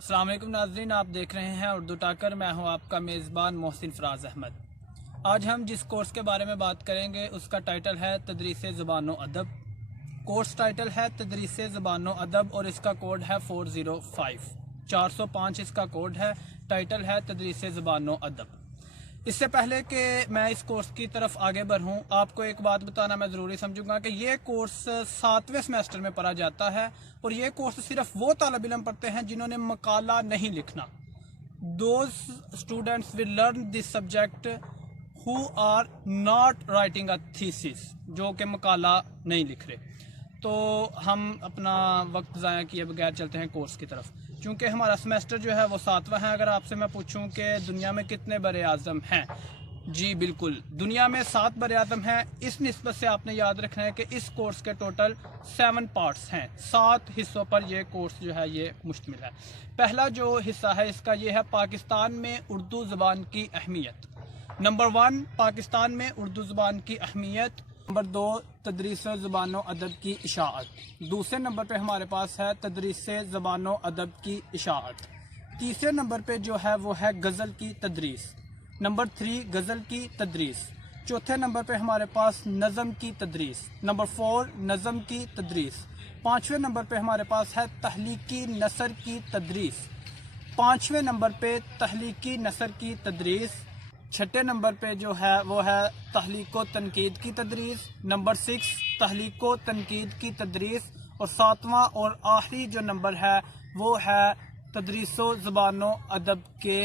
السلام علیکم ناظرین، آپ دیکھ رہے ہیں اردو ٹاکر۔ میں ہوں آپ کا میزبان محسن فراز احمد۔ آج ہم جس کورس کے بارے میں بات کریں گے اس کا ٹائٹل ہے تدریس زبان و ادب۔ کورس ٹائٹل ہے تدریس زبان و ادب اور اس کا کوڈ ہے 405 اس کا کوڈ ہے۔ ٹائٹل ہے تدریس زبان و ادب۔ اس سے پہلے کہ میں اس کورس کی طرف آگے بڑھوں، آپ کو ایک بات بتانا میں ضروری سمجھوں گا کہ یہ کورس 7ویں سیمسٹر میں پڑھا جاتا ہے اور یہ کورس صرف وہ طالب علم پڑھتے ہیں جنہوں نے مقالہ نہیں لکھنا۔ Those students will learn this subject who are not writing a thesis، جو کہ مقالہ نہیں لکھ رہے۔ تو ہم اپنا وقت ضائع کیے بغیر چلتے ہیں کورس کی طرف، چونکہ ہمارا سیمسٹر جو ہے وہ 7واں ہے۔ اگر آپ سے میں پوچھوں کہ دنیا میں کتنے بر اعظم ہیں، جی بالکل، دنیا میں 7 بر اعظم ہیں۔ اس نسبت سے آپ نے یاد رکھنا ہے کہ اس کورس کے ٹوٹل 7 پارٹس ہیں، 7 حصوں پر یہ کورس جو ہے یہ مشتمل ہے۔ پہلا جو حصہ ہے اس کا یہ ہے پاکستان میں اردو زبان کی اہمیت۔ نمبر 1 پاکستان میں اردو زبان کی اہمیت۔ نمبر 2 تدریس زبان و ادب کی اشاعت۔ دوسرے نمبر پہ ہمارے پاس ہے تدریس زبان و ادب کی اشاعت۔ تیسرے نمبر پہ جو ہے وہ ہے غزل کی تدریس۔ نمبر 3 غزل کی تدریس۔ چوتھے نمبر پہ ہمارے پاس نظم کی تدریس۔ نمبر 4 نظم کی تدریس۔ 5ویں نمبر پہ ہمارے پاس ہے تخلیقی نثر کی تدریس۔ 5ویں نمبر پہ تخلیقی نثر کی تدریس۔ 6 نمبر پہ جو ہے وہ ہے تحلیق و تنقید کی تدریس۔ نمبر 6 تحلیق و تنقید کی تدریس۔ اور 7واں اور آخری جو نمبر ہے وہ ہے تدریس و زبان و ادب کے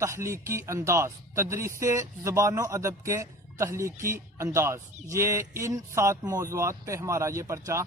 تخلیقی انداز۔ تدریس زبان و ادب کے تخلیقی انداز، یہ ان 7 موضوعات پہ ہمارا یہ پرچہ